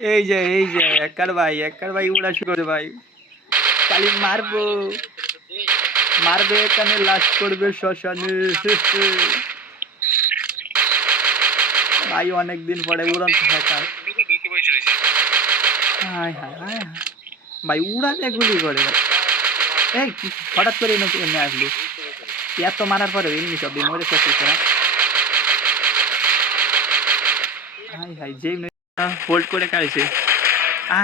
এই যে এই যে একার ভাই একার ভাই উড়া শুরু করে ভাই। খালি মারবো। মারবে এখানে লাশ করবে শ্মশানে। ভাই, অনেকদিন পরে উড়ন্ত হ্যাকার। হায় হায় হায়। ভাই উড়াতে গুলি করে। এই, হঠাৎ করে এনে এনে আসলো। এত মারার পরে এমনি সব দিন মরে শেষ হাই হাই যেই হোল্ড করে কাড়ছে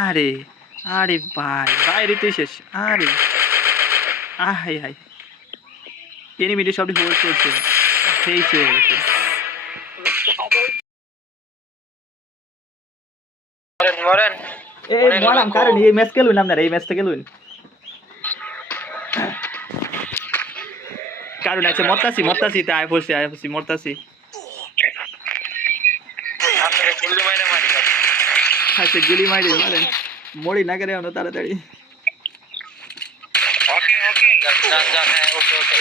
আরে আরে ভাই বাইরে তুই শেষ। আরে আহ হাই এনিমিটি সবটি হোল্ড করছে। সেই হয়ে গেছে মরেন মরেন। এই মরাম কারণ এই ম্যাচ খেলুন আপনারা এই ম্যাচটা খেলুন। কারণ আছে মরতাছি মরতাছি তাই আয় পড়ছি আয় পড়ছি মরতাছি আপনাকে গুল্লি মাইরে মারি আচ্ছা গুলি মারি মারেন। মরি না করে অন্য তাড়াতাড়ি? ওকে ওকে। যান হ্যাঁ ওকে ওকে।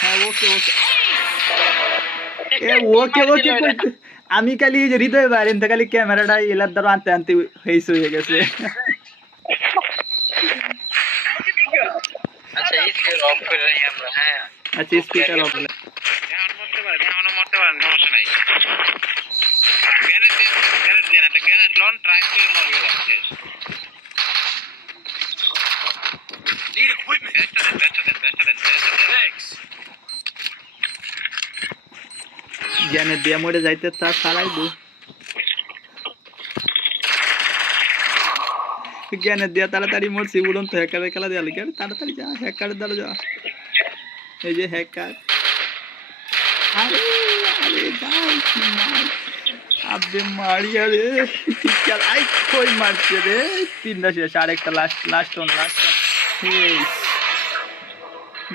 হ্যাঁ ওকে ওকে। এ ওকে ওকে আমি খালি যে হৃদয় বাইরেন তো খালি ক্যামেরাটা এলার দ্বারা আনতে আনতে হয়েছে হয়ে গেছে। আচ্ছা এই অফ করে আমরা হ্যাঁ। আচ্ছা স্পিকার অফ এখন মরতে পারেন এখনও মরতে পারেন সমস্যা নাই গ্যানেট গ্যানেট লন ট্রাই করে মরবে Need equipment. Of them, best of them, best of them. Thanks. জ্ঞানের দিয়ে মরে যাইতে তা সারাই দু জ্ঞানের দিয়া তাড়াতাড়ি মরছি উড়ন্ত হ্যাকারের খেলা দেওয়া লিখে তাড়াতাড়ি যা হ্যাকারের দ্বারা যা এই যে হ্যাকার আরে আরে যাই কি মার আবে মারি চিৎকার আই, কই মারছে রে? তিনটা শেষ আরেকটা লাস্ট লাস্ট অন লাস্ট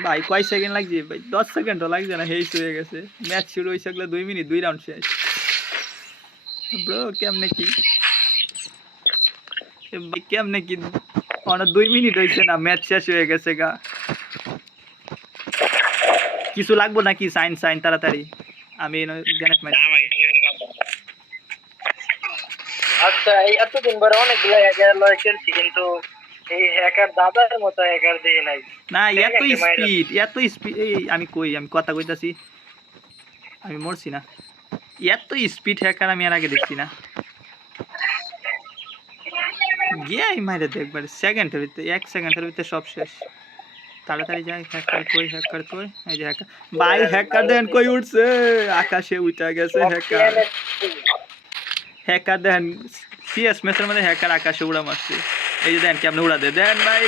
ভাই, কয় সেকেন্ড লাগছে? ভাই, দশ সেকেন্ডও লাগছে না হেস হয়ে গেছে। ম্যাচ শুরু হয়েছে গেলে দুই মিনিট, দুই রাউন্ড শেষ। ব্রো, কেমনে কি? ভাই, কেমনে কি? অনেক দুই মিনিট হয়েছে না ম্যাচ শেষ হয়ে গেছে গা। কিছু লাগবো নাকি? সাইন সাইন, তাড়াতাড়ি। আমি গ্যানেট ম্যাচ আচ্ছা এই এতদিন পরে অনেকগুলো হ্যাকার লয় খেলছি কিন্তু এই হ্যাকার দাদার মতো হ্যাকার দিয়ে নাই। না এত। স্পিড এত স্পিড এই আমি কই আমি কথা কইতাছি। আমি মরছি না। এত স্পিড হ্যাকার আমি আর আগে দেখছি না। গিয়ে আমি মাইরে দেখবার সেকেন্ডের ভিতরে এক সেকেন্ডের ভিতরে সব শেষ। তাড়াতাড়ি যাই হ্যাকার কই হ্যাকার কই এই যে হ্যাকার ভাই হ্যাকার দেন কই উঠছে? আকাশে উঠে গেছে হ্যাকার হ্যাকার দেন সিএস ম্যাচের মধ্যে হ্যাকার আকাশে উড়া মারছে। এই যে দেন কেমন উড়া দে দেন ভাই,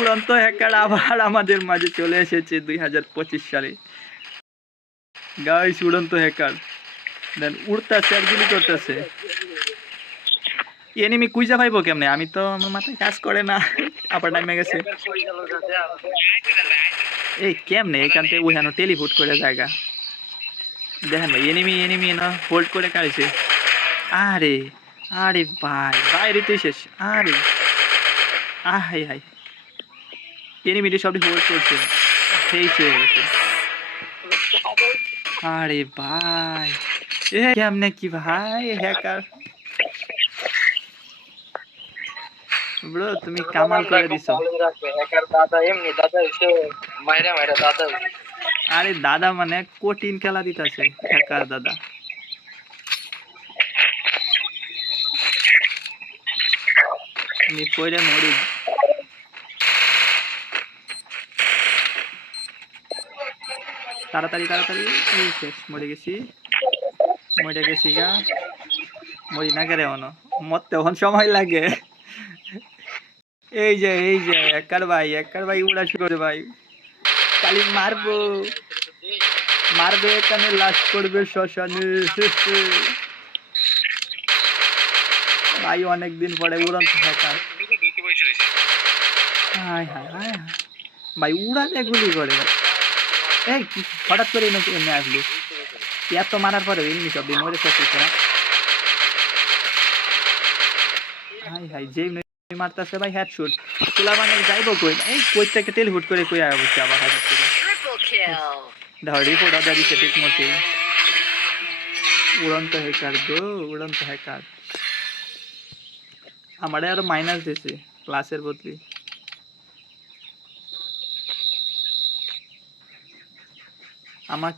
উড়ন্ত হ্যাকার আবার আমাদের মাঝে চলে এসেছে দুই হাজার পঁচিশ সালে। গাইস উড়ন্ত হ্যাকার দেন, উড়তেছে আর গুলি করতেছে এনিমি কুইজা পাইবো কেমনে? আমি তো আমার মাথায় কাজ করে না। আবার নামে গেছে। এই কেমনে? এখান থেকে ওইখানে টেলিফুট করে জায়গা। দেখেন ভাই এনিমি এনিমি না হোল্ড করে কাড়ছে। আরে আরে ভাই বাইরে তুই শেষ আরে। আহ হাই হাই এনিমিটি সবটি হোল্ড করছে। সেই হয়ে গেছে আরে ভাই। এ কেমনে কি ভাই হ্যাকার ব্রো তুমি কামাল করে দিছো। হ্যাকার দাদা এমনি দাদা এসে মাইরা মাইরা দাদা। আরে দাদা মানে কঠিন খেলা দিতেছে হ্যাকার দাদা। আমি পড়ে মরি তাড়াতাড়ি তাড়াতাড়ি মরে গেছি মরে গেছি গা মরি না গেলে এমন মরতে এখন সময় লাগে এই যে এই যে একার ভাই একার ভাই উড়া শুরু ভাই খালি মারবো মারবে এখানে লাশ করবে শ্মশানে ভাই অনেকদিন পরে উড়ন্ত হ্যাকার হায় হায় হায় হায়। ভাই উড়াতে গুলি করে এই, হঠাৎ করে এনে এনে আসলো। এত মারার পরে এমনি সব দিন মরে না। হাই হাই যেই মারতেছে ভাই হেডশুট তোলা মানে যাইবো কই? এই কই থেকে টেলিফুট করে কই বসছে আবার হঠাৎ করে. ধরি ফোটা দাঁড়িয়েছে ঠিক মতো উড়ন্ত হ্যাকার গো, উড়ন্ত হ্যাকার। আমারে আরও মাইনাস দিছে ক্লাসের বদলি। আমার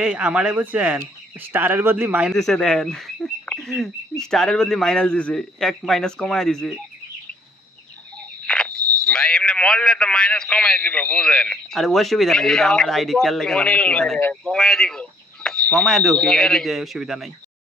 এই আমারে বুঝছেন স্টারের বদলি মাইনাস দিছে দেন। স্টারের বদলি মাইনাস দিছে এক মাইনাস কমায় দিছে। ভাই এমনি মরলে তো মাইনাস কমাই দিব বুঝেন। আর অসুবিধা নাই এটা আমার আইডি খেয়াল লাগে না নাই। কমায় দিব। কমায় দেও কি আইডি অসুবিধা নাই।